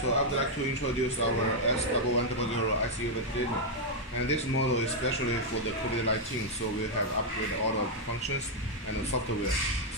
So I would like to introduce our S1100 ICU ventilator. And this model is especially for the COVID-19, so we have upgraded all of the functions and the software,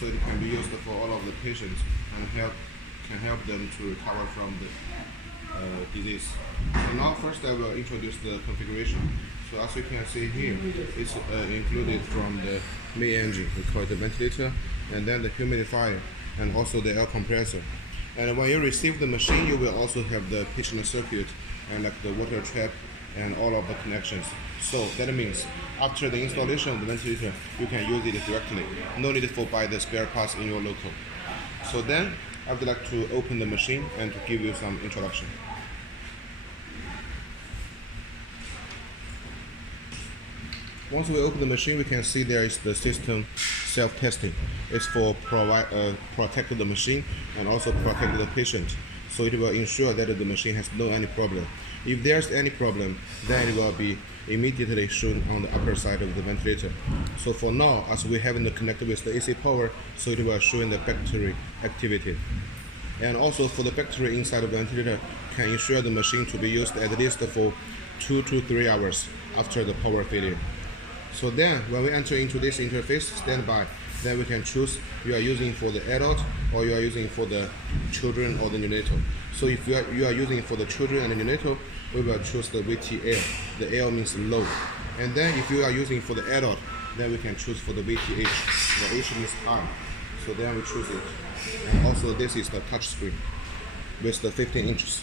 so it can be used for all of the patients and can help them to recover from the disease. So now first I will introduce the configuration. So as you can see here, it's included from the main engine, we call it the ventilator, and then the humidifier, and also the air compressor. And when you receive the machine, you will also have the patient circuit and like the water trap and all of the connections. So that means after the installation of the ventilator, you can use it directly. No need for buy the spare parts in your local. So then I would like to open the machine and to give you some introduction. Once we open the machine, we can see there is the system self-testing. It's for protect the machine and also protect the patient. So it will ensure that the machine has no any problem. If there's any problem, then it will be immediately shown on the upper side of the ventilator. So for now, as we haven't connected with the AC power, so it will show in the battery activity. And also for the battery inside of the ventilator can ensure the machine to be used at least for 2 to 3 hours after the power failure. So then, when we enter into this interface, standby, then we can choose you are using for the adult or you are using for the children or the neonatal. So if you are using for the children and the neonatal, we will choose the VTL. The L means low. And then if you are using for the adult, then we can choose for the VTH. The H means high. So then we choose it. And also this is the touch screen with the 15 inches.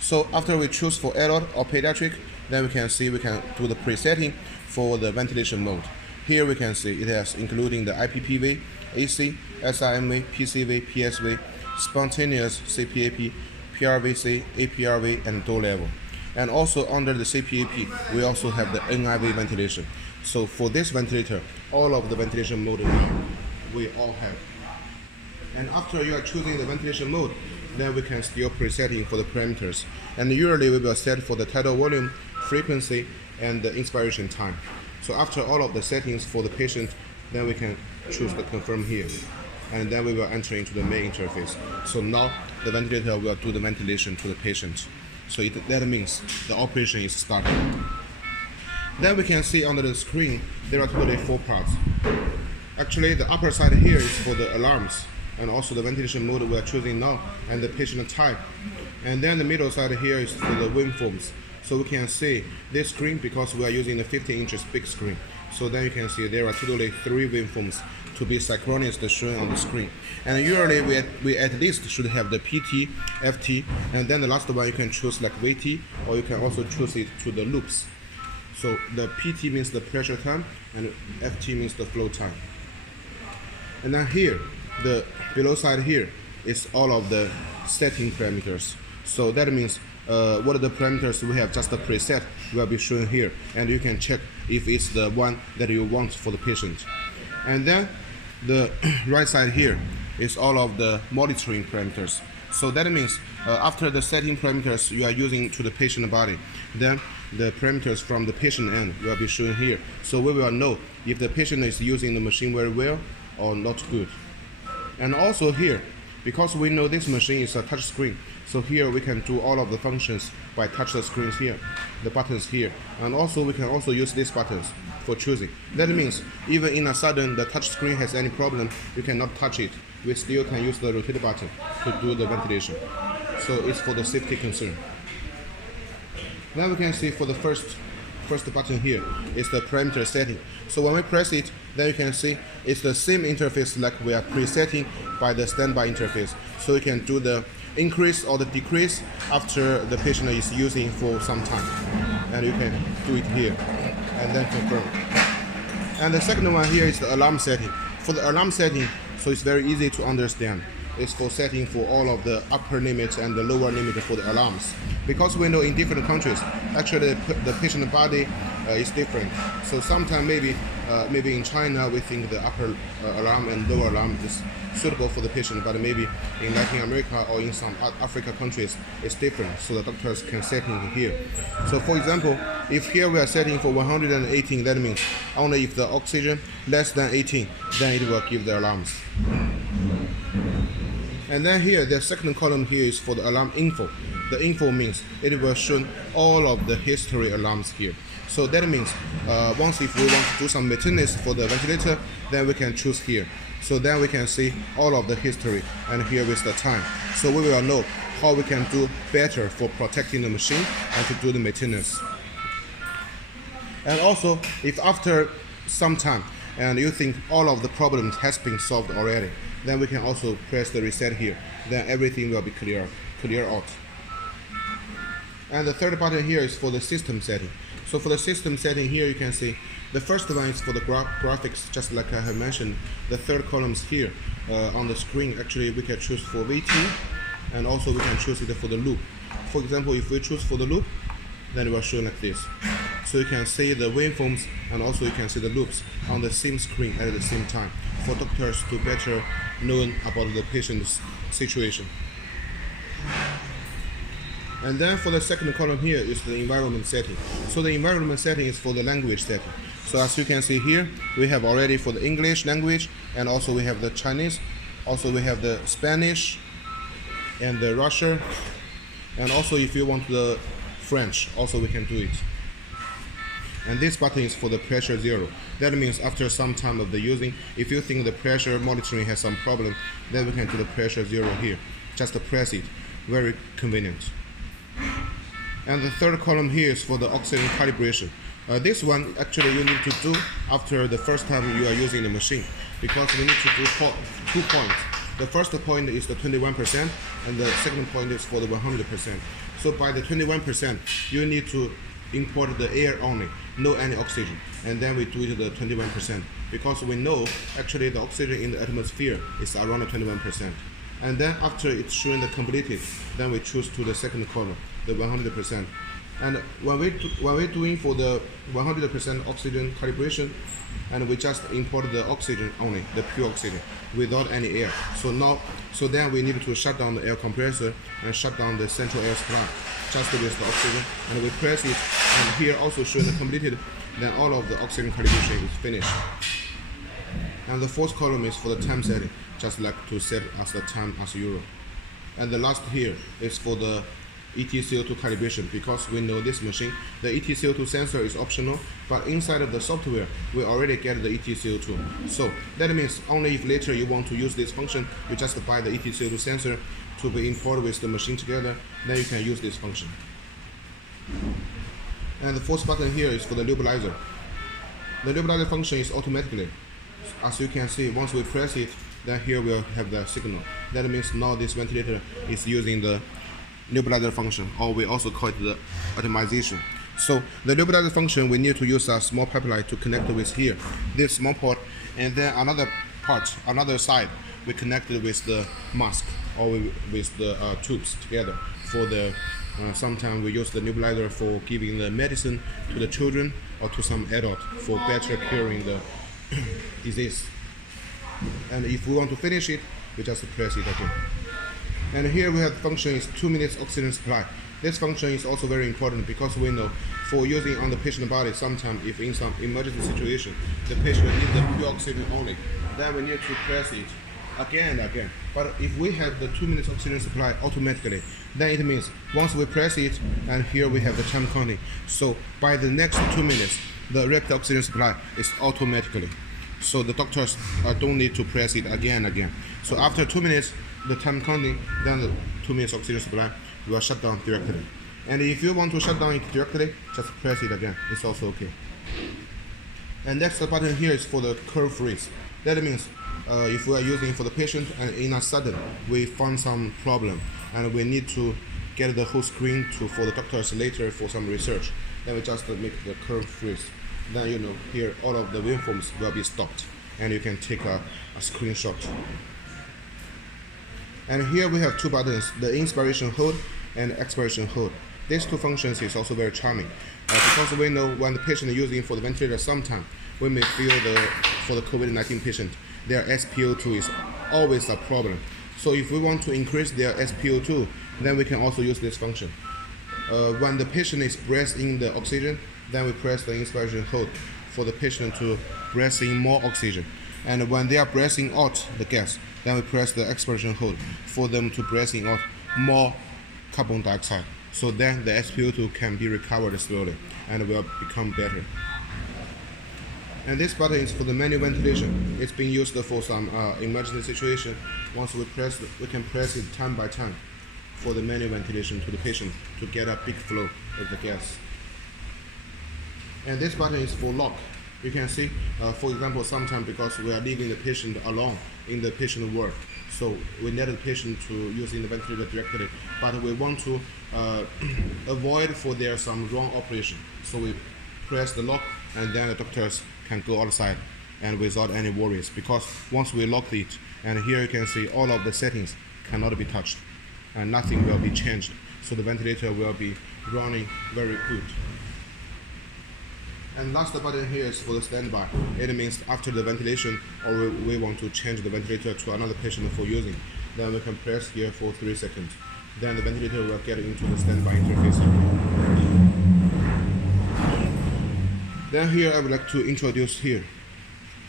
So after we choose for adult or pediatric, then we can see we can do the presetting for the ventilation mode. Here we can see it has including the IPPV, AC, SIMV, PCV, PSV, spontaneous CPAP, PRVC, APRV, and door level. And also under the CPAP, we also have the NIV ventilation. So for this ventilator, all of the ventilation mode we all have. And after you are choosing the ventilation mode, then we can still presetting for the parameters. And usually we will set for the tidal volume, frequency, and the inspiration time. So after all of the settings for the patient, then we can choose the confirm here. And then we will enter into the main interface. So now the ventilator will do the ventilation to the patient. So that means the operation is started. Then we can see under the screen, there are totally 4 parts. Actually, the upper side here is for the alarms, and also the ventilation mode we are choosing now, and the patient type. And then the middle side here is for the waveforms. So we can see this screen because we are using the 15 inches big screen. So then you can see there are totally 3 waveforms to be synchronous shown on the screen. And usually we at least should have the PT, FT, and then the last one you can choose like VT, or you can also choose it to the loops. So the PT means the pressure time, and FT means the flow time. And then here, the below side here is all of the setting parameters. So that means what are the parameters we have just a preset will be shown here, and you can check if it's the one that you want for the patient. And then the right side here is all of the monitoring parameters. So that means after the setting parameters you are using to the patient body, then the parameters from the patient end will be shown here. So we will know if the patient is using the machine very well or not good. And also here, because we know this machine is a touch screen, so here we can do all of the functions by touch the screens here, the buttons here, and also we can also use these buttons for choosing. That means even in a sudden the touch screen has any problem, you cannot touch it. We still can use the rotate button to do the ventilation. So it's for the safety concern. Then we can see for the first button here is the parameter setting. So when we press it, then you can see it's the same interface like we are presetting by the standby interface. So you can do the increase or the decrease after the patient is using for some time. And you can do it here and then confirm. And the second one here is the alarm setting. For the alarm setting, so it's very easy to understand. It's for setting for all of the upper limits and the lower limit for the alarms. Because we know in different countries, actually the patient body is different. So sometimes maybe in China we think the upper alarm and lower alarm is suitable for the patient, but maybe in Latin America or in some Africa countries it's different. So the doctors can set in here. So for example, if here we are setting for 118, that means only if the oxygen less than 18, then it will give the alarms. And then here, the second column here is for the alarm info. The info means it will show all of the history alarms here. So that means once if we want to do some maintenance for the ventilator, then we can choose here. So then we can see all of the history, and here is the time. So we will know how we can do better for protecting the machine and to do the maintenance. And also, if after some time and you think all of the problems has been solved already, then we can also press the reset here. Then everything will be clear out. And the third button here is for the system setting. So for the system setting here, you can see the first one is for the graphics, just like I have mentioned. The third column is here on the screen. Actually, we can choose for VT, and also we can choose it for the loop. For example, if we choose for the loop, then it will show like this. So you can see the waveforms, and also you can see the loops on the same screen at the same time for doctors to better know about the patient's situation. And then for the second column here is the environment setting. So the environment setting is for the language setting. So as you can see here, we have already for the English language, and also we have the Chinese, also we have the Spanish and the Russian, and also if you want the French, also we can do it. And this button is for the pressure zero. That means after some time of the using, if you think the pressure monitoring has some problem, then we can do the pressure zero here. Just press it, very convenient. And the third column here is for the oxygen calibration. This one actually you need to do after the first time you are using the machine, because we need to do 2 points. The first point is the 21%, and the second point is for the 100%. So by the 21%, you need to import the air only, no any oxygen, and then we do it the 21%, because we know actually the oxygen in the atmosphere is around the 21%. And then after it's showing the completed, then we choose to the second column, the 100%. And when we're doing for the 100% oxygen calibration, and we just import the oxygen only, the pure oxygen, without any air. So then we need to shut down the air compressor and shut down the central air supply, just with the oxygen, and we press it, and here also showing the completed, then all of the oxygen calibration is finished. And the fourth column is for the time setting, just like to set as the time as Euro. And the last here is for the ETCO2 calibration, because we know this machine, the ETCO2 sensor is optional, but inside of the software, we already get the ETCO2. So that means only if later you want to use this function, you just buy the ETCO2 sensor to be imported with the machine together, then you can use this function. And the fourth button here is for the nebulizer. The nebulizer function is automatically. As you can see, once we press it, then here we'll have the signal. That means now this ventilator is using the nebulizer function, or we also call it the atomization. So the nebulizer function, we need to use a small pipeline to connect with here, this small port, and then another side, we connect it with the mask, or with the tubes together. For the sometimes we use the nebulizer for giving the medicine to the children or to some adult for better curing the disease. And if we want to finish it, we just press it again. And here we have the function is 2 minutes oxygen supply. This function is also very important, because we know for using on the patient body, sometimes if in some emergency situation, the patient needs the pure oxygen only, then we need to press it again and again. But if we have the 2 minutes oxygen supply automatically, then it means once we press it, and here we have the time counting. So by the next 2 minutes, the rapid oxygen supply is automatically. So the doctors don't need to press it again and again. So after 2 minutes, the time counting, then the 2 minutes oxygen supply will shut down directly. And if you want to shut down it directly, just press it again. It's also okay. And next button here is for the curve freeze. That means if we are using for the patient and in a sudden we found some problem and we need to get the whole screen for the doctors later for some research, then we just make the curve freeze. Then you know here all of the waveforms will be stopped, and you can take a screenshot. And here we have two buttons, the inspiration hold and expiration hold. These two functions is also very charming, because we know when the patient is using for the ventilator, sometimes we may feel for the COVID-19 patient, their SpO2 is always a problem. So if we want to increase their SpO2, then we can also use this function. When the patient is breathing in the oxygen, then we press the inspiration hold for the patient to breathe in more oxygen. And when they are breathing out the gas, then we press the expiration hold for them to breathing out more carbon dioxide. So then the SpO2 can be recovered slowly and will become better. And this button is for the manual ventilation. It's being used for some emergency situation. Once we press, we can press it time by time for the manual ventilation to the patient to get a big flow of the gas. And this button is for lock. You can see, for example, sometimes because we are leaving the patient alone in the patient ward, so we need the patient to use in the ventilator directly, but we want to avoid for there some wrong operation. So we press the lock, and then the doctors can go outside and without any worries, because once we lock it, and here you can see all of the settings cannot be touched and nothing will be changed, so the ventilator will be running very good. And last button here is for the standby. It means after the ventilation, or we want to change the ventilator to another patient for using, then we can press here for 3 seconds. Then the ventilator will get into the standby interface. Then here I would like to introduce here.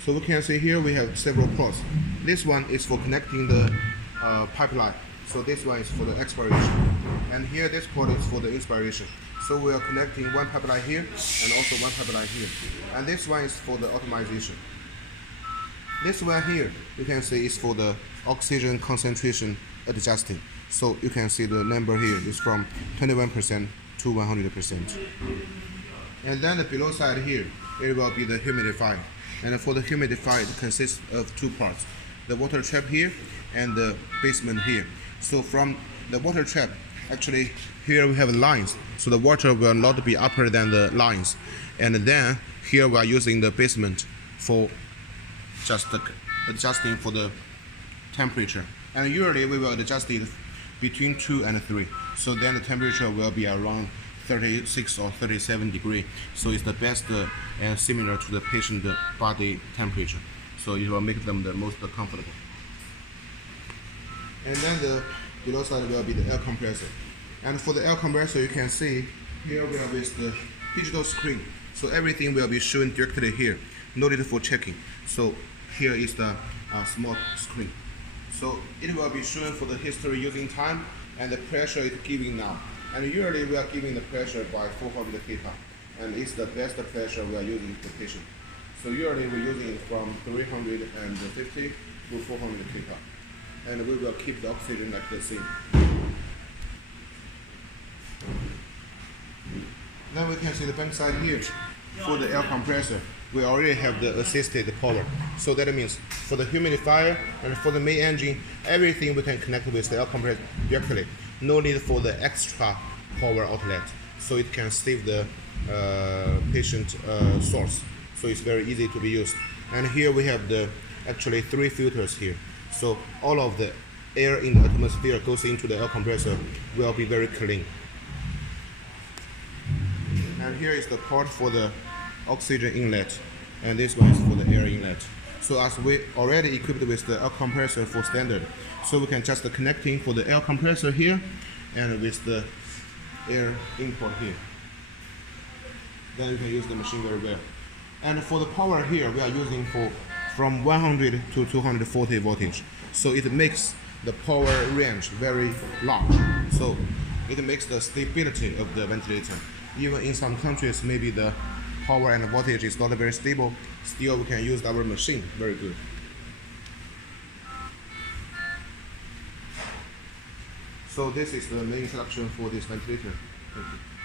So we can see here we have several ports. This one is for connecting the pipeline. So this one is for the expiration. And here this port is for the inspiration. So we are connecting one pipeline here and also one pipeline here. And this one is for the optimization. This one here, you can see is for the oxygen concentration adjusting. So you can see the number here is from 21% to 100%. And then the below side here, it will be the humidifier. And for the humidifier, it consists of 2 parts. The water trap here and the basement here. So from the water trap, actually here we have lines. So the water will not be upper than the lines. And then here we are using the basement for just adjusting for the temperature. And usually we will adjust it between 2 and 3. So then the temperature will be around 36 or 37 degrees. So it's the best and similar to the patient body temperature. So it will make them the most comfortable. And then the below side will be the air compressor. And for the air compressor, you can see here we have with the digital screen. So everything will be shown directly here. No need for checking. So here is the small screen. So it will be shown for the history using time and the pressure it's giving now. And usually we are giving the pressure by 400 kPa. And it's the best pressure we are using for patient. So usually we're using it from 350 to 400 kPa. And we will keep the oxygen like the same. Then we can see the back side here. For the air compressor, we already have the assisted power. So that means for the humidifier and for the main engine, everything we can connect with the air compressor directly. No need for the extra power outlet. So it can save the patient source. So it's very easy to be used. And here we have the actually 3 filters here. So all of the air in the atmosphere goes into the air compressor will be very clean. And here is the port for the oxygen inlet, and this one is for the air inlet. So as we already equipped with the air compressor for standard, so we can just connecting for the air compressor here and with the air import here. Then you can use the machine very well. And for the power here, we are using from 100 to 240 voltage. So it makes the power range very large. So it makes the stability of the ventilator. Even in some countries, maybe the power and the voltage is not very stable, still we can use our machine very good. So this is the main introduction for this ventilator. Thank you.